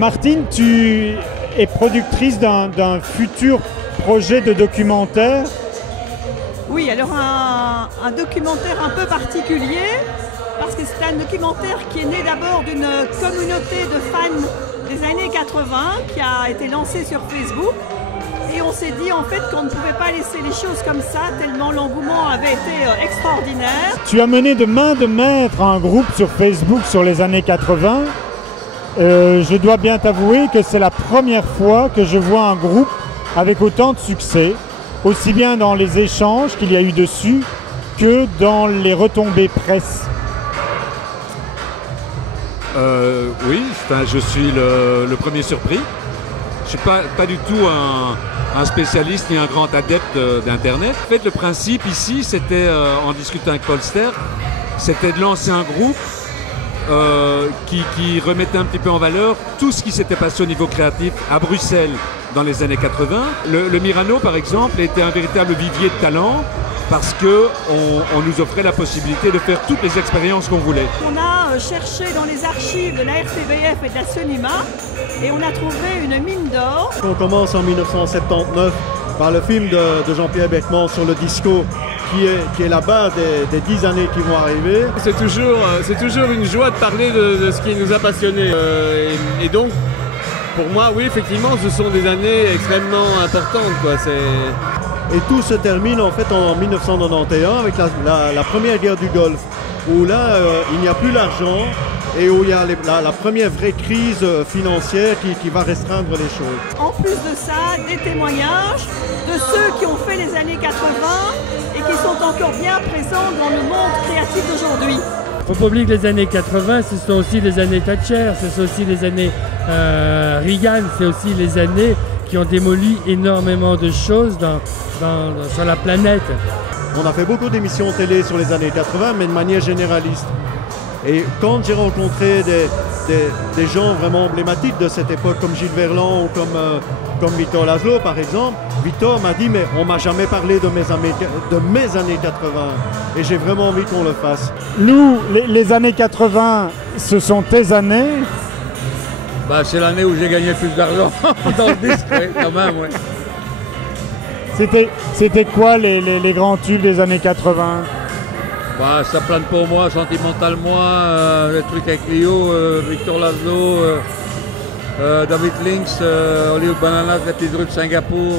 Martine, tu es productrice d'un futur projet de documentaire. Oui, alors un documentaire un peu particulier, parce que c'est un documentaire qui est né d'abord d'une communauté de fans des années 80 qui a été lancée sur Facebook. Et on s'est dit en fait qu'on ne pouvait pas laisser les choses comme ça, tellement l'engouement avait été extraordinaire. Tu as mené de main de maître un groupe sur Facebook sur les années 80. Je dois bien t'avouer que c'est la première fois que je vois un groupe avec autant de succès, aussi bien dans les échanges qu'il y a eu dessus que dans les retombées presse. Oui, je suis le premier surpris. Je ne suis pas du tout un spécialiste ni un grand adepte d'Internet. En fait, le principe ici, c'était, en discutant avec Paul Ster, c'était de lancer un groupe qui remettait un petit peu en valeur tout ce qui s'était passé au niveau créatif à Bruxelles dans les années 80. Le Myrano, par exemple, était un véritable vivier de talent parce qu'on nous offrait la possibilité de faire toutes les expériences qu'on voulait. On a cherché dans les archives de la RTBF et de la Sonima et on a trouvé une mine d'or. On commence en 1979 par le film de Jean-Pierre Beckman sur le disco qui est la base des 10 années qui vont arriver. C'est toujours une joie de parler de ce qui nous a passionnés. Et donc, pour moi, oui, effectivement, ce sont des années extrêmement importantes, quoi. Et tout se termine en fait en 1991 avec la première guerre du Golfe, où là, il n'y a plus l'argent et où il y a la première vraie crise financière qui va restreindre les choses. En plus de ça, des témoignages de ceux qui ont fait les années 80 et qui sont encore bien présents dans le monde créatif d'aujourd'hui. Il ne faut pas oublier que les années 80, ce sont aussi les années Thatcher, ce sont aussi les années Reagan, c'est aussi les années qui ont démoli énormément de choses sur la planète. On a fait beaucoup d'émissions télé sur les années 80, mais de manière généraliste. Et quand j'ai rencontré des gens vraiment emblématiques de cette époque, comme Gilles Verland ou comme Victor Laszlo, par exemple, Victor m'a dit « mais on m'a jamais parlé de mes années 80 ». Et j'ai vraiment envie qu'on le fasse. Nous, les années 80, ce sont tes années. Bah, c'est l'année où j'ai gagné plus d'argent dans le disque, quand même, oui. C'était quoi les grands tubes des années 80? Bah, ça plane pour moi, sentimentalement, les trucs avec Lio, Victor Laszlo, David Links, Hollywood Bananas, les petits trucs de Singapour.